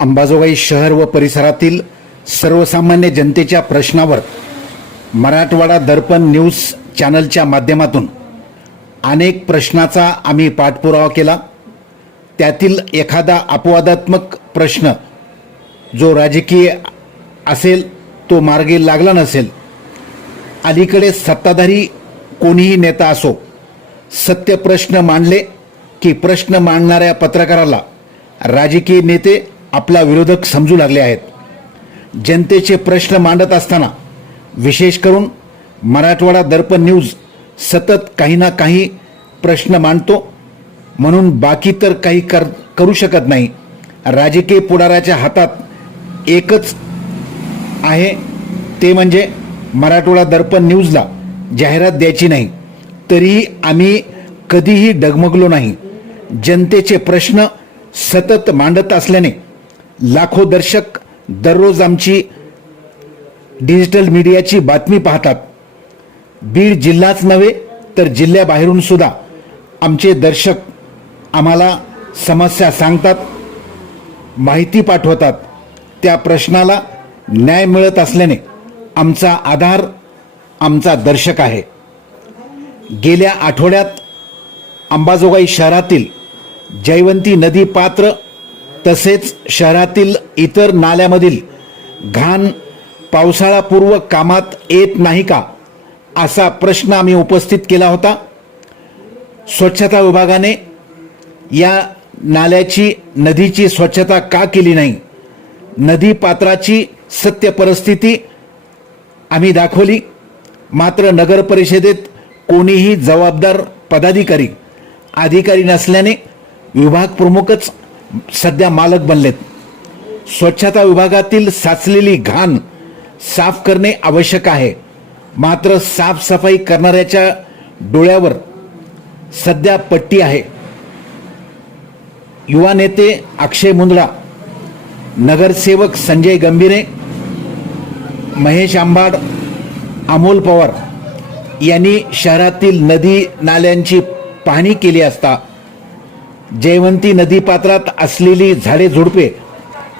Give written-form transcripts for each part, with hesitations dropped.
अंबाजोगाई शहर व परिसरातील सर्वसामान्य जनतेच्या प्रश्नावर मराठवाडा दर्पण न्यूज चॅनलच्या माध्यमातून अनेक प्रश्नाचा आम्ही पाठपुरावा केला। त्यातील एखादा अपवादात्मक प्रश्न जो राजकीय असेल तो मार्गी लागला नसेल। अलीकडे सत्ताधारी कोणीही नेता असो, सत्य प्रश्न मांडले की प्रश्न मांडणाऱ्या पत्रकाराला राजकीय नेते आपला विरोधक समजू लागले आहेत। जनतेचे प्रश्न मांडत असताना विशेष करून मराठवाडा दर्पण न्यूज सतत काही ना काही प्रश्न मांडतो, म्हणून बाकी तर काही करू शकत नाही। राजकीय पुढाऱ्याच्या हातात एकच आहे, ते म्हणजे मराठवाडा दर्पण न्यूजला जाहिरात द्यायची नाही। तरीही आम्ही कधीही डगमगलो नाही। जनतेचे प्रश्न सतत मांडत असल्याने लाखो दर्शक दररोज आमची डिजिटल मीडियाची बातमी पाहतात। बीड जिल्हाच नव्हे तर जिल्ह्याबाहेरून सुद्धा आमचे दर्शक आम्हाला समस्या सांगतात, माहिती पाठवतात। त्या प्रश्नाला न्याय मिळत असल्याने आमचा आधार आमचा दर्शक आहे। गेल्या आठवड्यात अंबाजोगाई शहरातील जयवंती नदी पात्र तसेच शहरातील इतर नाल्यामधील घाण पावसाळापूर्व कामात येत नाही का, असा प्रश्न आम्ही उपस्थित केला होता। स्वच्छता विभागाने या नाल्याची नदीची स्वच्छता का केली नाही, नदी पात्राची सत्य परिस्थिती आम्ही दाखवली। मात्र नगर परिषदेत कोणीही जबाबदार पदाधिकारी अधिकारी नसल्याने विभाग प्रमुखच सध्या मालक बनलेत। स्वच्छता विभागातील साचलेली घाण साफ करणे आवश्यक आहे, मात्र साफसफाई करणाऱ्याच्या डोळ्यावर सध्या पट्टी आहे। युवा नेते अक्षय मुंदडा, नगरसेवक संजय गंभीरे, महेश आंबाड, अमोल पवार यांनी शहरातील नदी नाल्यांची पाहणी केली असता जयवंती नदीपात्रात असलेली झाडे झुडपे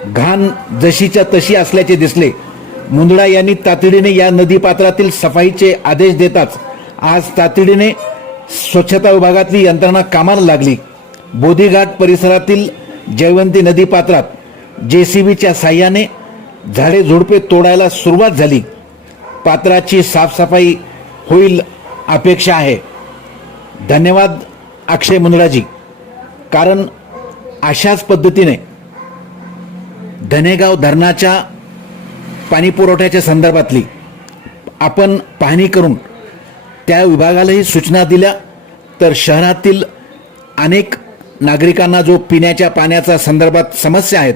घाण जशीच्या तशी असल्याचे दिसले। मुंदडा यांनी तातडीने या नदीपात्रातील सफाईचे आदेश देताच आज तातडीने स्वच्छता विभागातली यंत्रणा कामाला लागली। बोधीघाट परिसरातील जयवंती नदीपात्रात जेसीबीच्या साह्याने झाडे झुडपे तोडायला सुरुवात झाली। पात्राची साफसफाई होईल अपेक्षा आहे। धन्यवाद अक्षय मुंदडाजी, कारण अशाच पद्धतीने धनेगाव धरणाच्या पाणी पुरवठ्याच्या संदर्भातली आपण पाहणी करून त्या विभागालाही सूचना दिल्या तर शहरातील अनेक नागरिकांना जो पिण्याच्या पाण्याच्या संदर्भात समस्या आहेत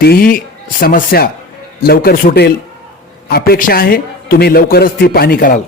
तीही समस्या लवकर सुटेल। अपेक्षा आहे तुम्ही लवकरच ती पाहणी कराल।